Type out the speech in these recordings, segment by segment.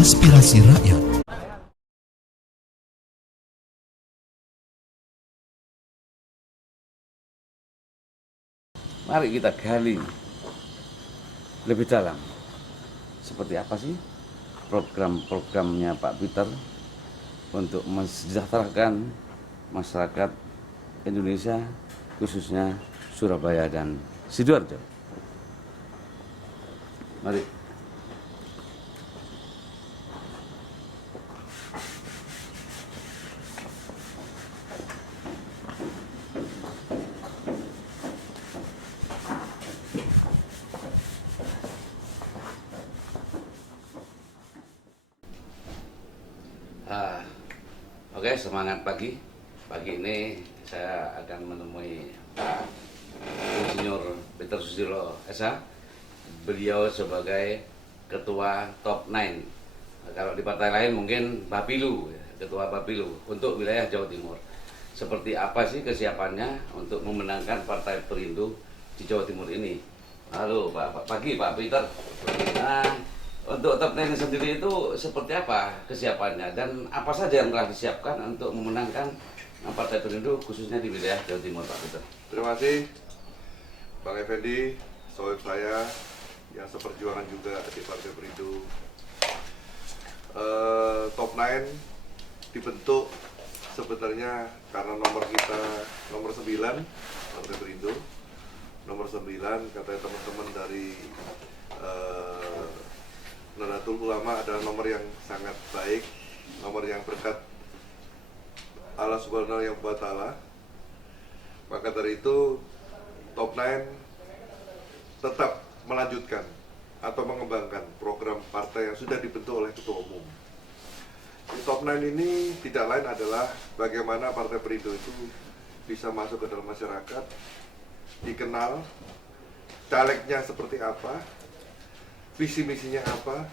aspirasi rakyat. Mari kita gali lebih dalam. Seperti apa sih program-programnya Pak Peter untuk mensejahterakan masyarakat Indonesia, khususnya Surabaya dan Sidoarjo. Mari. Oke, semangat pagi. Pagi ini saya akan menemui Pak Insinyur Peter Susilo SH. Beliau sebagai Ketua Top 9. Kalau di partai lain mungkin Bapilu, Ketua Bapilu untuk wilayah Jawa Timur. Seperti apa sih kesiapannya untuk memenangkan Partai Perindo di Jawa Timur ini? Halo Pak, pagi Pak Peter. Nah, untuk Top 9 sendiri itu seperti apa kesiapannya dan apa saja yang telah disiapkan untuk memenangkan Partai Perindo khususnya di wilayah Jawa Timur, Pak Peter? Terima kasih Bang Effendi, sohib saya yang seperjuangan juga di Partai Perindo. Top 9 dibentuk sebenarnya karena nomor kita nomor 9 Partai Perindo. Nomor 9 katanya teman-teman dari Nahdlatul Ulama adalah nomor yang sangat baik, nomor yang berkat Allah Subhanahu wa Ta'ala. Maka dari itu Top 9 tetap melanjutkan atau mengembangkan program partai yang sudah dibentuk oleh Ketua Umum. Di Top 9 ini tidak lain adalah bagaimana Partai Perindo itu bisa masuk ke dalam masyarakat, dikenal, calegnya seperti apa, visi misinya apa,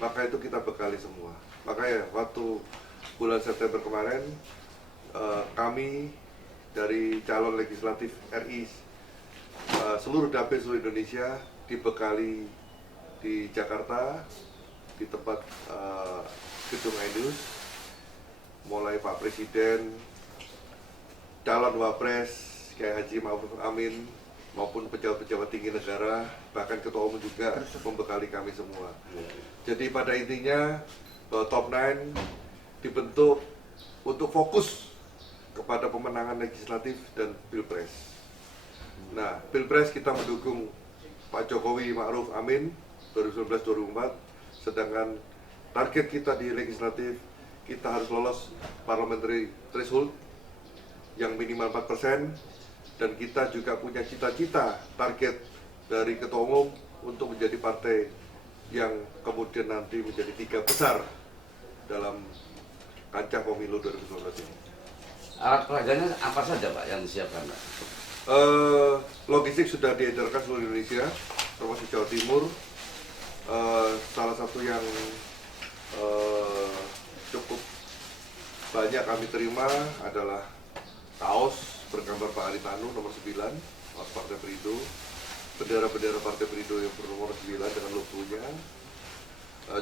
maka itu kita bekali semua. Makanya waktu bulan September kemarin kami dari calon legislatif RI seluruh dapil seluruh Indonesia dibekali di Jakarta di tempat gedung Ainus, mulai Pak Presiden, calon Wapres Kiai Haji Ma'ruf Amin maupun pejabat-pejabat tinggi negara, bahkan Ketua Umum juga membekali kami semua. Jadi pada intinya bahwa Top 9 dibentuk untuk fokus kepada pemenangan legislatif dan Pilpres. Nah, Pilpres kita mendukung Pak Jokowi Ma'ruf Amin 2019-2024, sedangkan target kita di legislatif kita harus lolos parliamentary threshold yang minimal 4%. Dan kita juga punya cita-cita target dari Ketua Umum untuk menjadi partai yang kemudian nanti menjadi 3 besar dalam kancah pemilu 2019 ini. Alat peraganya apa saja Pak yang disiapkan Pak? Logistik sudah diedarkan seluruh Indonesia, termasuk Jawa Timur. Salah satu yang cukup banyak kami terima adalah kaos bergambar Pak Haritanu nomor 9 Partai Perindo, bendera-bendera Partai Perindo yang bernomor 9 dengan logonya,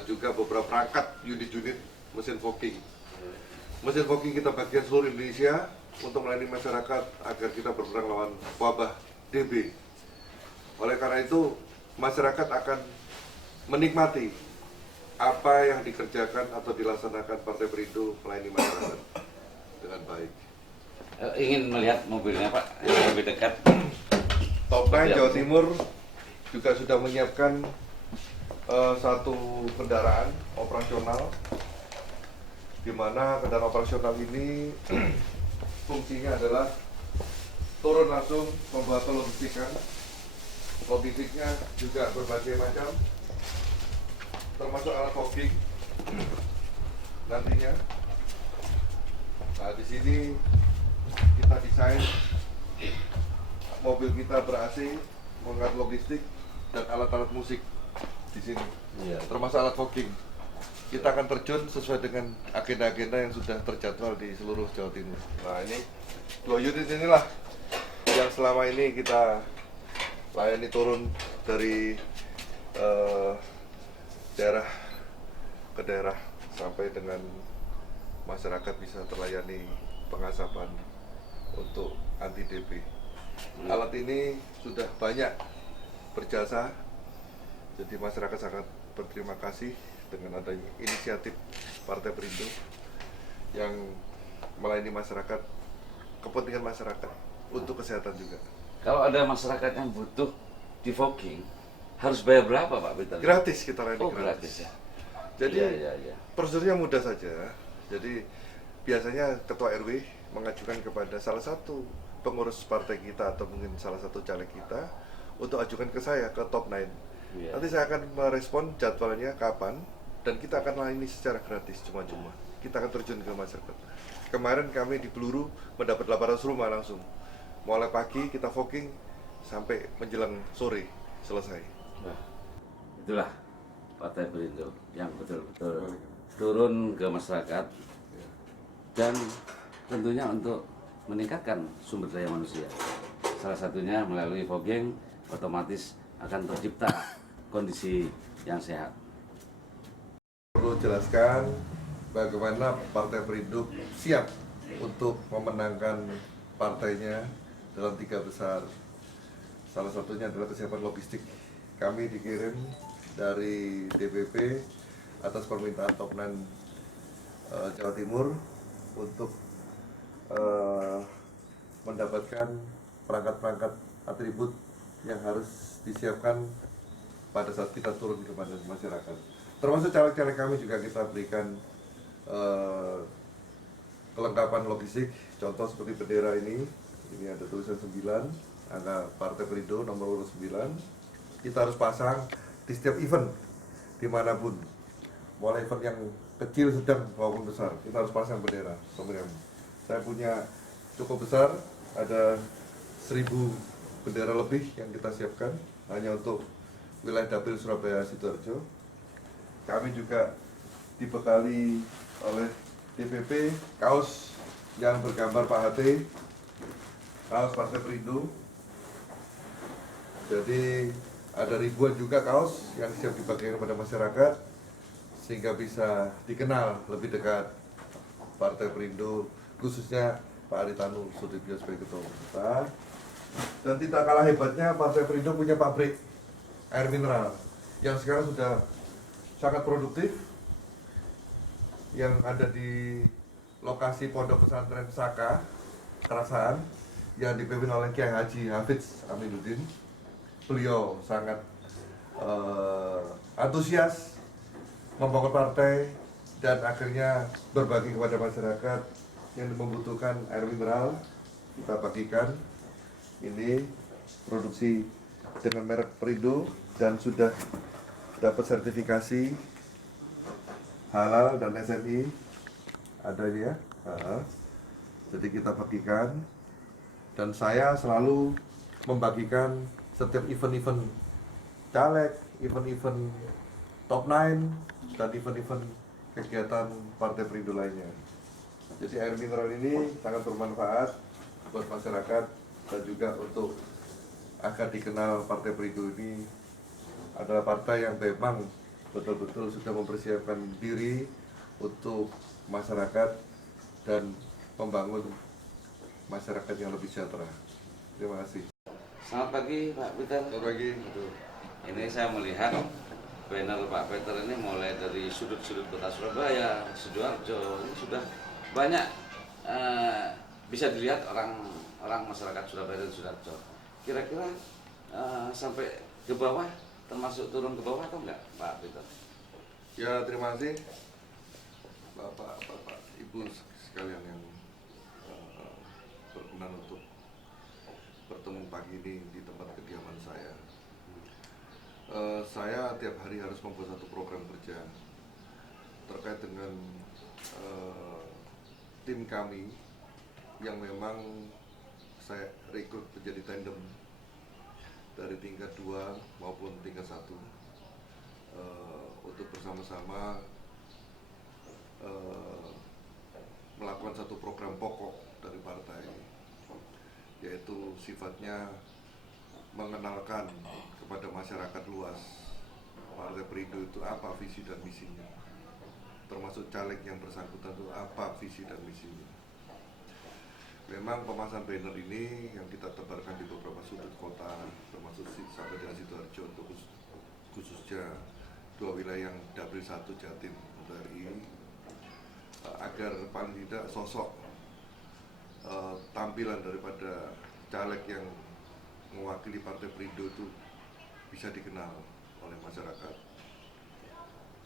juga beberapa perangkat unit-unit mesin fogging. Mesin fogging kita bagian seluruh Indonesia untuk melayani masyarakat agar kita berperang lawan wabah DB. Oleh karena itu masyarakat akan menikmati apa yang dikerjakan atau dilaksanakan Partai Perindo melayani masyarakat dengan baik. Ingin melihat mobilnya Pak yang lebih dekat. Top 9 Jawa Timur juga sudah menyiapkan satu kendaraan operasional, di mana kendaraan operasional ini fungsinya adalah turun langsung membawa logistikan. Logistiknya juga berbagai macam, termasuk alat fogging nantinya. Nah, di sini kita desain mobil kita ber-AC, mengangkat logistik dan alat-alat musik di sini. Iya. Termasuk alat fogging. Kita akan terjun sesuai dengan agenda-agenda yang sudah terjadwal di seluruh Jawa Timur. Nah, ini 2 unit inilah yang selama ini kita layani turun dari daerah ke daerah sampai dengan masyarakat bisa terlayani pengasapan untuk anti DP. Alat ini sudah banyak berjasa, jadi masyarakat sangat berterima kasih dengan adanya inisiatif Partai Perindo yang melayani masyarakat, kepentingan masyarakat untuk kesehatan juga. Kalau ada masyarakat yang butuh defogging, harus bayar berapa Pak Peter? Gratis kita layani. Oh, gratis ya. Jadi Iya. prosedurnya mudah saja. Jadi biasanya ketua RW mengajukan kepada salah satu pengurus partai kita atau mungkin salah satu caleg kita untuk ajukan ke saya, ke top 9. Iya. Nanti saya akan merespon jadwalnya kapan dan kita akan layani secara gratis, cuma-cuma. Kita akan terjun ke masyarakat. Kemarin kami di Peluru mendapat 800 rumah langsung. Mulai pagi kita fogging sampai menjelang sore selesai. Nah, itulah Partai Perindo yang betul-betul turun ke masyarakat dan tentunya untuk meningkatkan sumber daya manusia. Salah satunya melalui fogging, otomatis akan tercipta kondisi yang sehat. Perlu jelaskan bagaimana Partai Perindo siap untuk memenangkan partainya dalam 3 besar. Salah satunya adalah kesiapan logistik. Kami dikirim dari DPP atas permintaan Top 9 Jawa Timur untuk mendapatkan perangkat-perangkat atribut yang harus disiapkan pada saat kita turun kepada masyarakat. Termasuk caleg-caleg kami juga kita berikan kelengkapan logistik, contoh seperti bendera ini ada tulisan 9, angka Partai Perindo nomor urut 9. Kita harus pasang di setiap event dimanapun, mulai event yang kecil, sedang maupun besar, kita harus pasang bendera. Saya punya cukup besar, ada 1000 bendera lebih yang kita siapkan hanya untuk wilayah dapil Surabaya Sidoarjo. Kami juga dibekali oleh DPP kaos yang bergambar Pak HT, kaos Partai Perindo. Jadi ada ribuan juga kaos yang siap dibagikan kepada masyarakat sehingga bisa dikenal lebih dekat Partai Perindo, khususnya Pak Aritanu Sudibyo sebagai ketua umum kita. Dan tidak kalah hebatnya, Partai Perindo punya pabrik air mineral yang sekarang sudah sangat produktif, yang ada di lokasi Pondok Pesantren Saka Kerasaan yang dipimpin oleh Kiai Haji Hafidz Aminuddin. Beliau sangat antusias membangun partai dan akhirnya berbagi kepada masyarakat yang membutuhkan air mineral. Kita bagikan ini produksi dengan merek Perindo dan sudah dapat sertifikasi halal dan SNI, ada ini ya. Jadi kita bagikan dan saya selalu membagikan setiap event-event caleg, event-event top 9 dan event-event kegiatan Partai Perindo lainnya. Jadi air mineral ini sangat bermanfaat buat masyarakat dan juga untuk agar dikenal Partai Perindo ini adalah partai yang memang betul-betul sudah mempersiapkan diri untuk masyarakat dan membangun masyarakat yang lebih sejahtera. Terima kasih. Selamat pagi Pak Peter. Selamat pagi. Ini saya melihat banner Pak Peter ini mulai dari sudut-sudut kota Surabaya, Sidoarjo, ini sudah banyak bisa dilihat orang masyarakat Surabaya dan Sidoarjo. Kira-kira sampai ke bawah, termasuk turun ke bawah atau enggak Pak Peter? Ya, terima kasih Bapak, Ibu sekalian yang berkenan untuk bertemu pagi ini di tempat kediaman saya. Saya tiap hari harus membuat satu program kerja terkait dengan tim kami yang memang saya rekrut menjadi tandem dari tingkat 2 maupun tingkat 1 untuk bersama-sama melakukan satu program pokok dari partai, yaitu sifatnya mengenalkan kepada masyarakat luas Partai Perindo itu apa visi dan misinya. termasuk caleg yang bersangkutan itu apa visi dan misinya. Memang pemasangan banner ini yang kita tebarkan di beberapa sudut kota, termasuk sampai dengan Sidoarjo untuk khususnya dua wilayah yang Dapil 1 Jatim UTRI, agar paling tidak sosok tampilan daripada caleg yang mewakili Partai Perindo itu bisa dikenal oleh masyarakat.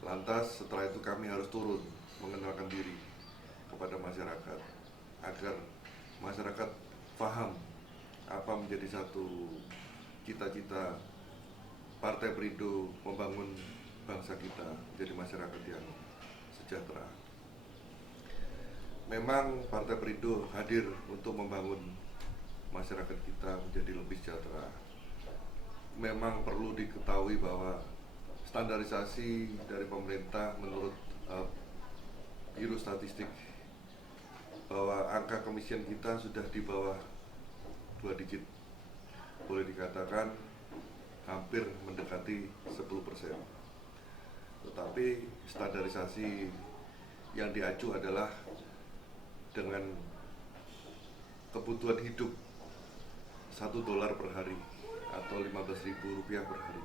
Lantas setelah itu kami harus turun mengenalkan diri kepada masyarakat agar masyarakat paham apa menjadi satu cita-cita Partai Perindo membangun bangsa kita menjadi masyarakat yang sejahtera. Memang Partai Perindo hadir untuk membangun masyarakat kita menjadi lebih sejahtera. Memang perlu diketahui bahwa standarisasi dari pemerintah menurut Biro Statistik bahwa angka kemiskinan kita sudah di bawah 2 digit. Boleh dikatakan hampir mendekati 10%. Tetapi standarisasi yang diacu adalah dengan kebutuhan hidup $1 per hari atau Rp15.000 per hari.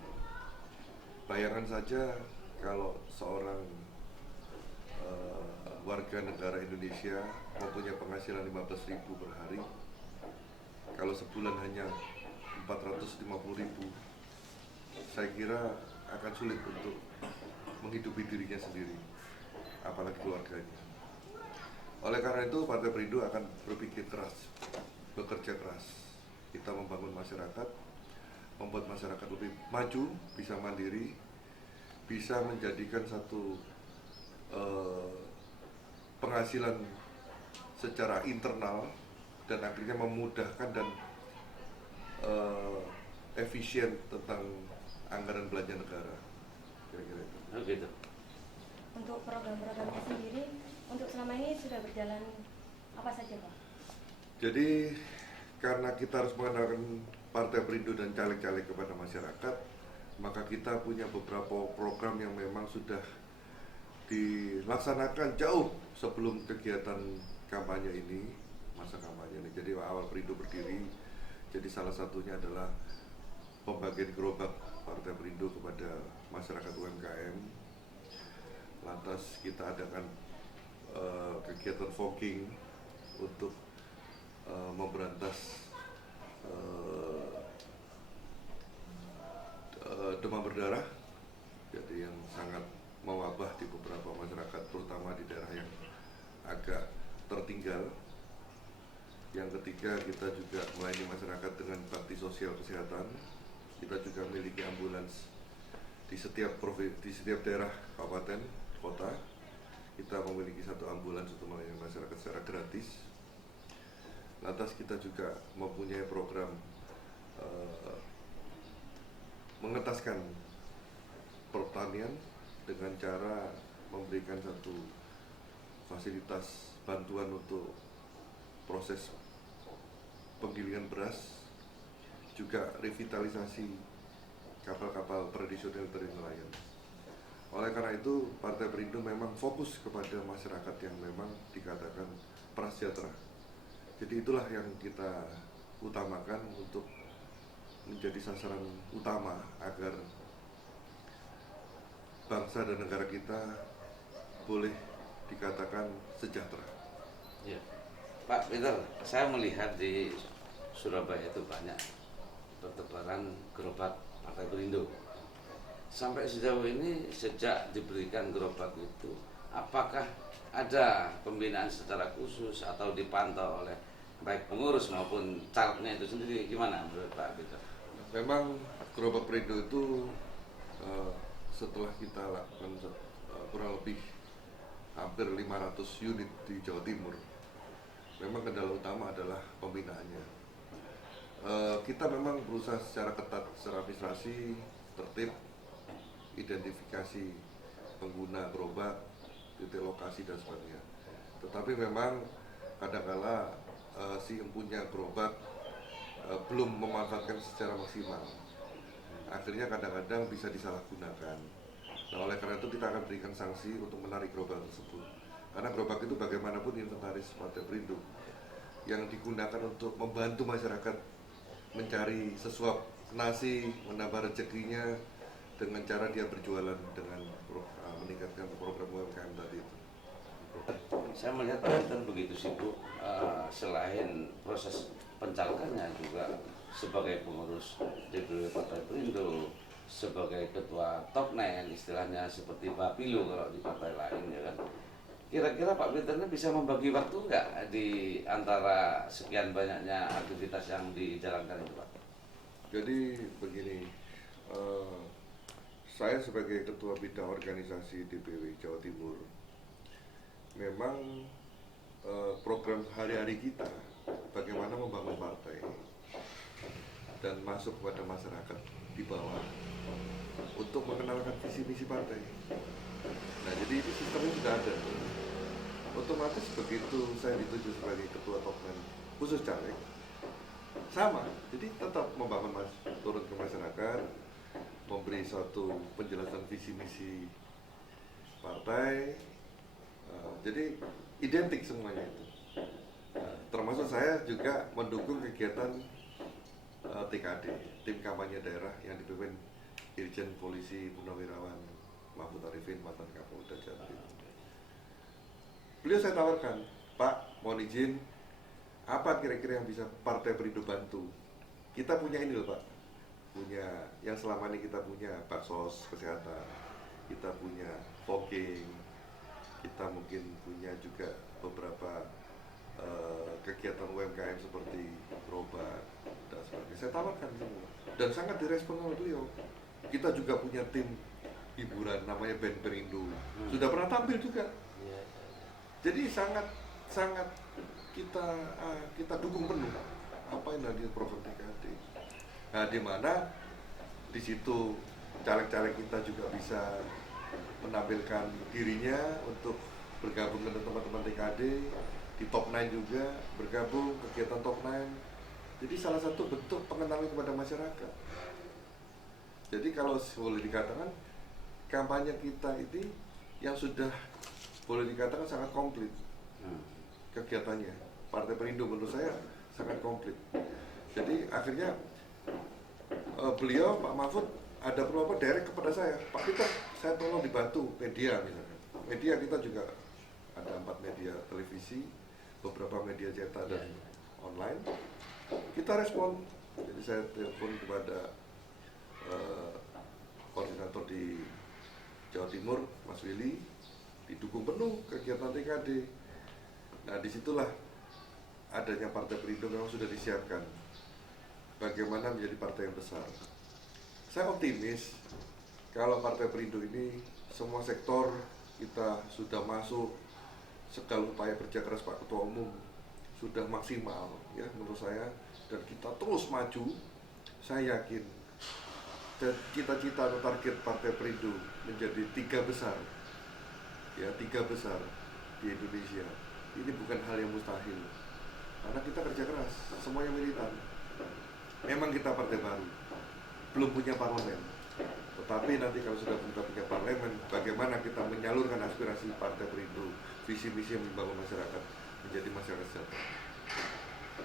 Bayangkan saja kalau seorang warga negara Indonesia mempunyai penghasilan 15.000 per hari, kalau sebulan hanya 450.000, saya kira akan sulit untuk menghidupi dirinya sendiri, apalagi keluarganya. Oleh karena itu Partai Perindo akan berpikir keras, bekerja keras. Kita membangun masyarakat, membuat masyarakat lebih maju, bisa mandiri, bisa menjadikan satu penghasilan secara internal dan akhirnya memudahkan dan efisien tentang anggaran belanja negara. Kira-kira itu. Oh gitu. Untuk program-programnya sendiri, untuk selama ini sudah berjalan apa saja, Pak? Jadi karena kita harus mengenalkan Partai Perindo dan caleg-caleg kepada masyarakat, maka kita punya beberapa program yang memang sudah dilaksanakan jauh sebelum kegiatan kampanye ini, masa kampanye ini. Jadi awal Perindo berdiri, jadi salah satunya adalah pembagian gerobak Partai Perindo kepada masyarakat UMKM. Lantas kita adakan kegiatan fogging untuk memberantas demam berdarah, jadi yang sangat mewabah di beberapa masyarakat, terutama di daerah yang agak tertinggal. Yang ketiga, kita juga melayani masyarakat dengan bakti sosial kesehatan. Kita juga memiliki ambulans di setiap daerah, kabupaten, kota. Kita memiliki satu ambulans untuk melayani masyarakat secara gratis. Lantas kita juga mempunyai program mengetaskan pertanian dengan cara memberikan satu fasilitas bantuan untuk proses penggilingan beras, juga revitalisasi kapal-kapal tradisional dari nelayan. Oleh karena itu, Partai Perindo memang fokus kepada masyarakat yang memang dikatakan prasejahtera. Jadi itulah yang kita utamakan untuk menjadi sasaran utama agar bangsa dan negara kita boleh dikatakan sejahtera. Ya. Pak Peter, saya melihat di Surabaya itu banyak bertebaran gerobak Partai Perindo. Sampai sejauh ini, sejak diberikan gerobak itu, apakah ada pembinaan secara khusus atau dipantau oleh baik pengurus maupun calegnya itu sendiri? Gimana menurut Pak Peter? Memang gerobak Perindo itu setelah kita lakukan kurang lebih hampir 500 unit di Jawa Timur, memang kendala utama adalah pembinaannya. Kita memang berusaha secara ketat, secara administrasi, tertib, identifikasi pengguna gerobak, titik lokasi dan sebagainya. Tetapi memang kadang-kala si empunya gerobak belum memanfaatkan secara maksimal. Akhirnya kadang-kadang bisa disalahgunakan. Nah, oleh karena itu kita akan berikan sanksi untuk menarik gerobak tersebut. Karena gerobak itu bagaimanapun inventaris Partai Perindo yang digunakan untuk membantu masyarakat mencari sesuap nasi, menambah rezekinya dengan cara dia berjualan dengan meningkatkan program UMKM tadi itu. Saya melihat Pak Peter begitu sibuk, selain proses pencalekannya juga sebagai pengurus DPW Partai Perindo, sebagai ketua top 9 istilahnya seperti Bapilo kalau di partai lain ya kan. Kira-kira Pak Peter ini bisa membagi waktu nggak di antara sekian banyaknya aktivitas yang dijalankan itu Pak? Jadi begini, saya sebagai ketua bidang organisasi DPW Jawa Timur, memang program hari-hari kita bagaimana membangun partai dan masuk kepada masyarakat di bawah untuk mengenalkan visi misi partai. Nah, jadi ini sistemnya sudah ada. Otomatis begitu saya dituju sebagai ketua topmen khusus caleg, sama. Jadi tetap membangun turun ke masyarakat, memberi suatu penjelasan visi misi partai. Jadi identik semuanya itu. Termasuk saya juga mendukung kegiatan TKD, tim kampanye daerah yang dipimpin Irjen Polisi Purnawirawan Mahfud Arifin, mantan Kapolda Jatim. Beliau saya tawarkan, Pak, mohon izin, apa kira-kira yang bisa Partai Perindo bantu? Kita punya ini loh Pak, punya yang selama ini kita punya baksos kesehatan, kita punya fogging, kita mungkin punya juga beberapa kegiatan UMKM seperti gerobak dan sebagainya. Saya tawarkan semua dan sangat direspon oleh beliau. Kita juga punya tim hiburan namanya Band Perindo, sudah pernah tampil juga. Jadi sangat kita dukung penuh apa yang ada di program TKD. Nah, di mana di situ caleg-caleg kita juga bisa menampilkan dirinya untuk bergabung dengan teman-teman TKD, di top 9 juga bergabung kegiatan top 9. Jadi salah satu bentuk pengenalan kepada masyarakat. Jadi kalau boleh dikatakan kampanye kita ini yang sudah boleh dikatakan sangat komplit kegiatannya. Partai Perindo menurut saya sangat komplit. Jadi akhirnya beliau Pak Mahfud ada perlu-apa direct kepada saya, Pak Peter, saya tolong dibantu media misalnya. Media kita juga ada 4 media televisi, beberapa media cetak dan online. Kita respon, jadi saya telepon kepada koordinator di Jawa Timur, Mas Willy, didukung penuh kegiatan TKD. Nah, disitulah adanya Partai Perindo memang sudah disiapkan bagaimana menjadi partai yang besar. Saya optimis kalau Partai Perindo ini semua sektor kita sudah masuk, segala upaya kerja keras Pak Ketua Umum sudah maksimal ya menurut saya, dan kita terus maju. Saya yakin dan cita-cita atau target Partai Perindo menjadi 3 besar ya, 3 besar di Indonesia ini bukan hal yang mustahil karena kita kerja keras, semuanya militan. Memang kita partai baru, belum punya parlemen, tetapi nanti kalau sudah punya parlemen, bagaimana kita menyalurkan aspirasi Partai Perindo, visi misi yang membangun masyarakat menjadi masyarakat sejahtera.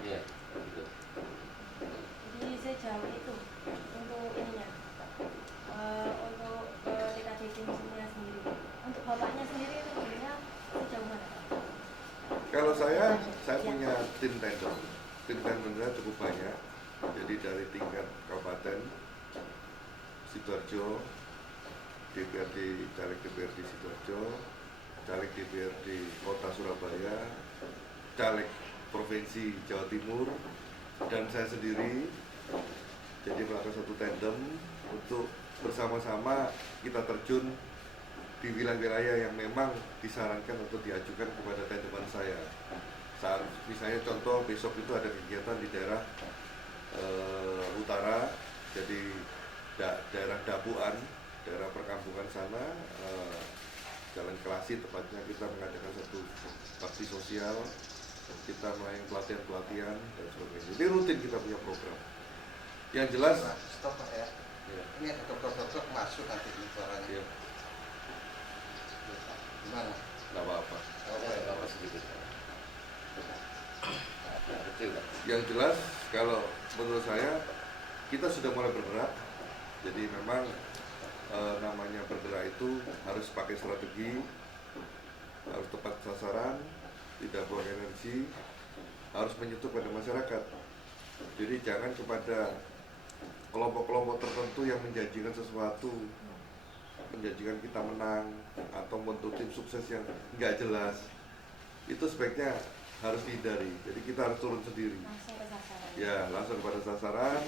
Iya, betul. Jadi sejauh itu untuk ininya, untuk TKD timnya sendiri, untuk bapaknya sendiri itu sebenarnya sejauh mana? Kalau saya punya tim tender. Tim tendernya cukup banyak. Jadi dari tingkat kabupaten Sidoarjo, DPRD, caleg DPRD Sidoarjo, caleg DPRD Kota Surabaya, caleg Provinsi Jawa Timur, dan saya sendiri. Jadi melakukan satu tandem untuk bersama-sama kita terjun di wilayah-wilayah yang memang disarankan untuk diajukan kepada tandeman saya. Saat misalnya contoh besok itu ada kegiatan di daerah utara, jadi daerah Dapuan, daerah perkampungan sana, Jalan Kelasi tepatnya, kita mengadakan satu bakti sosial, kita melayani pelatihan-pelatihan dan sebagainya. Jadi rutin kita punya program. Yang jelas, stop Pak ya. Ini ada dokter-dokter masuk nanti ini suaranya. ya, Gimana? nggak apa-apa. Apa sedikit? Kecil kan? Yang jelas kalau menurut saya kita sudah mulai bergerak. Jadi memang namanya bergerak itu harus pakai strategi, harus tepat sasaran, tidak buang energi, harus menyentuh pada masyarakat. Jadi jangan kepada kelompok-kelompok tertentu yang menjanjikan sesuatu, menjanjikan kita menang atau membentuk tim sukses yang nggak jelas. Itu sebaiknya harus dihindari. Jadi kita harus turun sendiri. Langsung ke sasaran. Ya, langsung pada sasaran.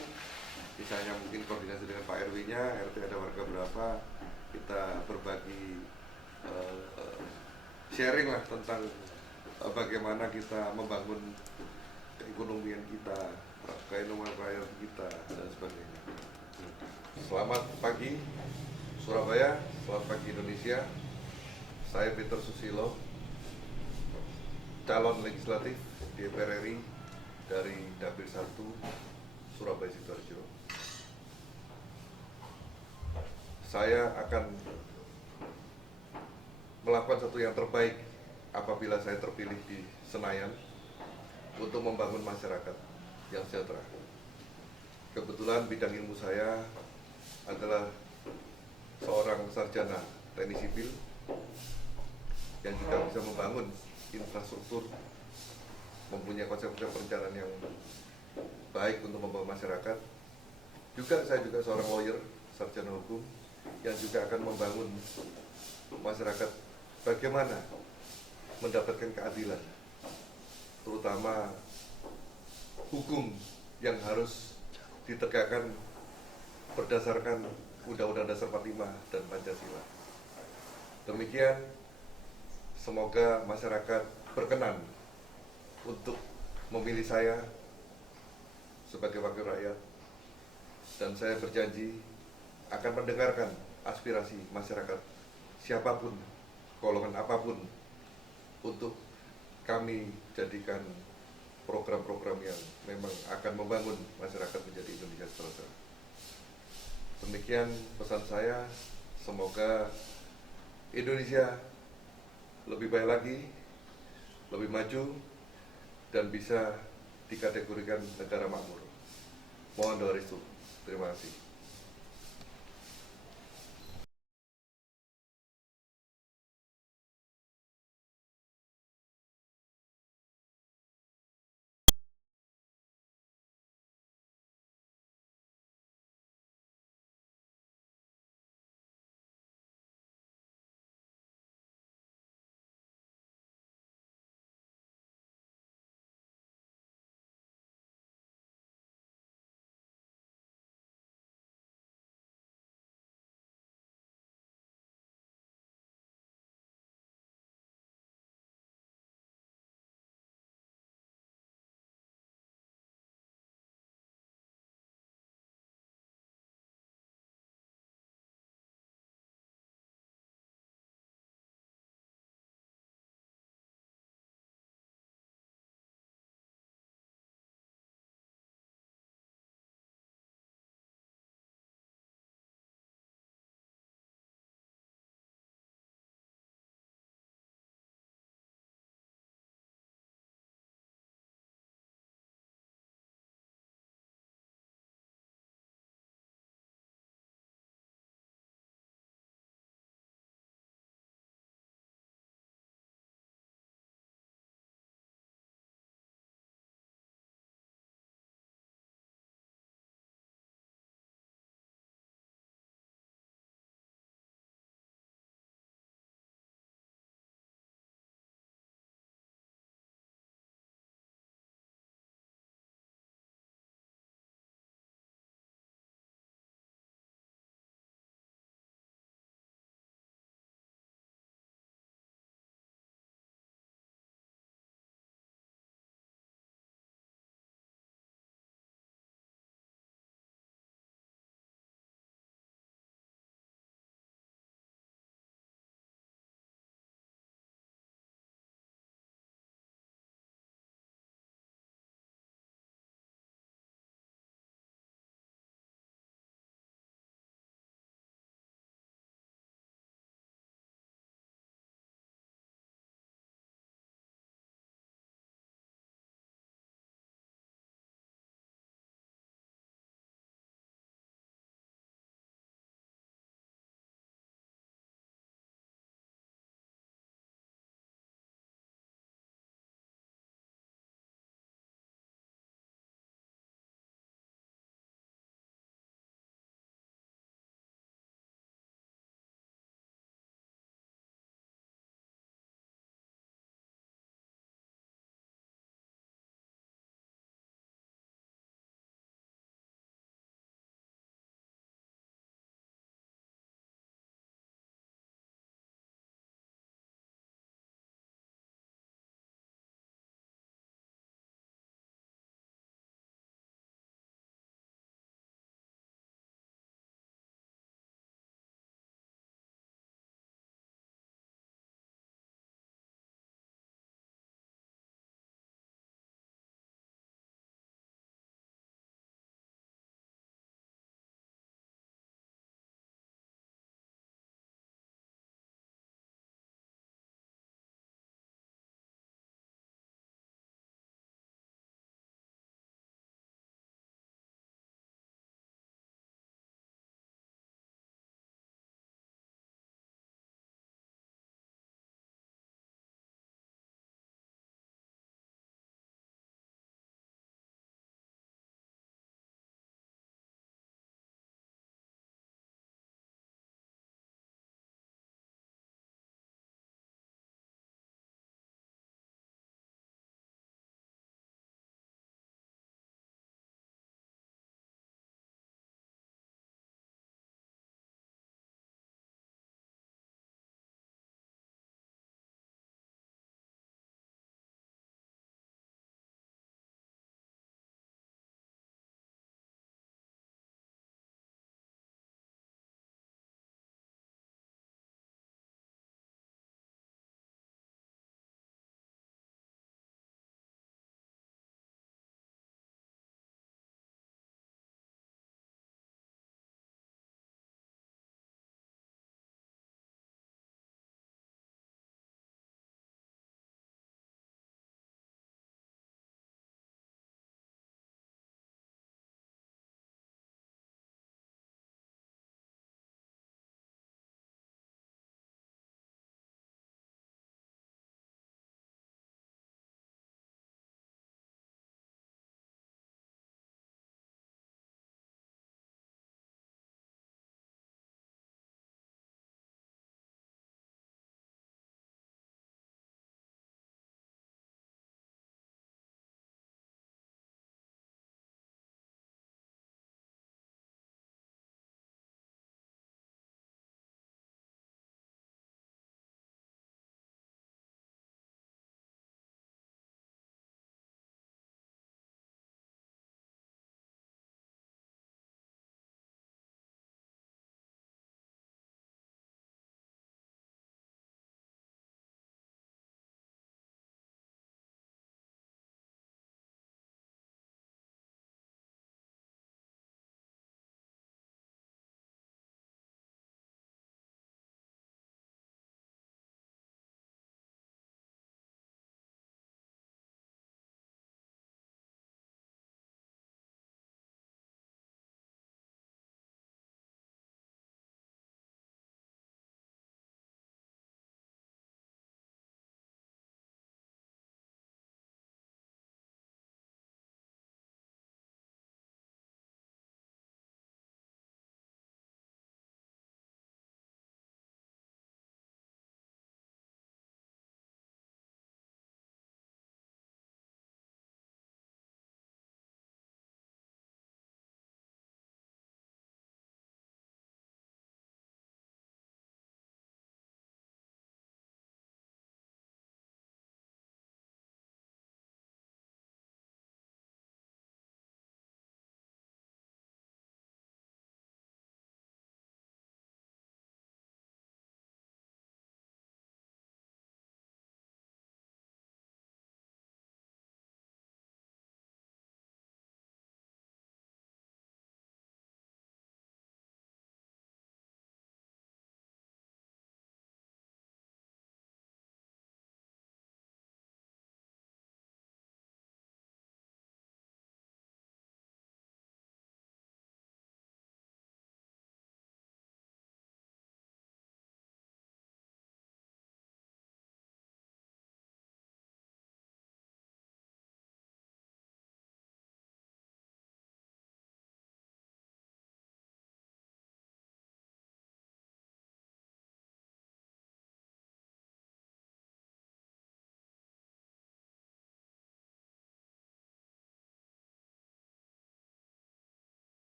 Misalnya mungkin koordinasi dengan Pak RW-nya, RT ada warga berapa, kita berbagi sharing lah tentang bagaimana kita membangun keekonomian kita, keekonomian rakyat kita dan sebagainya. Selamat pagi Surabaya, selamat pagi Indonesia. Saya Peter Susilo, calon legislatif DPR RI dari Dapil 1 Surabaya Sidoarjo. Saya akan melakukan sesuatu yang terbaik apabila saya terpilih di Senayan untuk membangun masyarakat yang sejahtera. Kebetulan bidang ilmu saya adalah seorang sarjana teknik sipil yang juga bisa membangun infrastruktur, mempunyai konsep-konsep perencanaan yang baik untuk membangun masyarakat. Saya juga seorang lawyer, sarjana hukum yang juga akan membangun masyarakat bagaimana mendapatkan keadilan, terutama hukum yang harus ditegakkan berdasarkan Undang-Undang Dasar 45 dan Pancasila. Demikian, semoga masyarakat berkenan untuk memilih saya sebagai wakil rakyat, dan saya berjanji akan mendengarkan aspirasi masyarakat siapapun, golongan apapun, untuk kami jadikan program-program yang memang akan membangun masyarakat menjadi Indonesia sejahtera. Demikian pesan saya, semoga Indonesia lebih baik lagi, lebih maju, dan bisa dikategorikan negara makmur. Mohon doa restu. Terima kasih.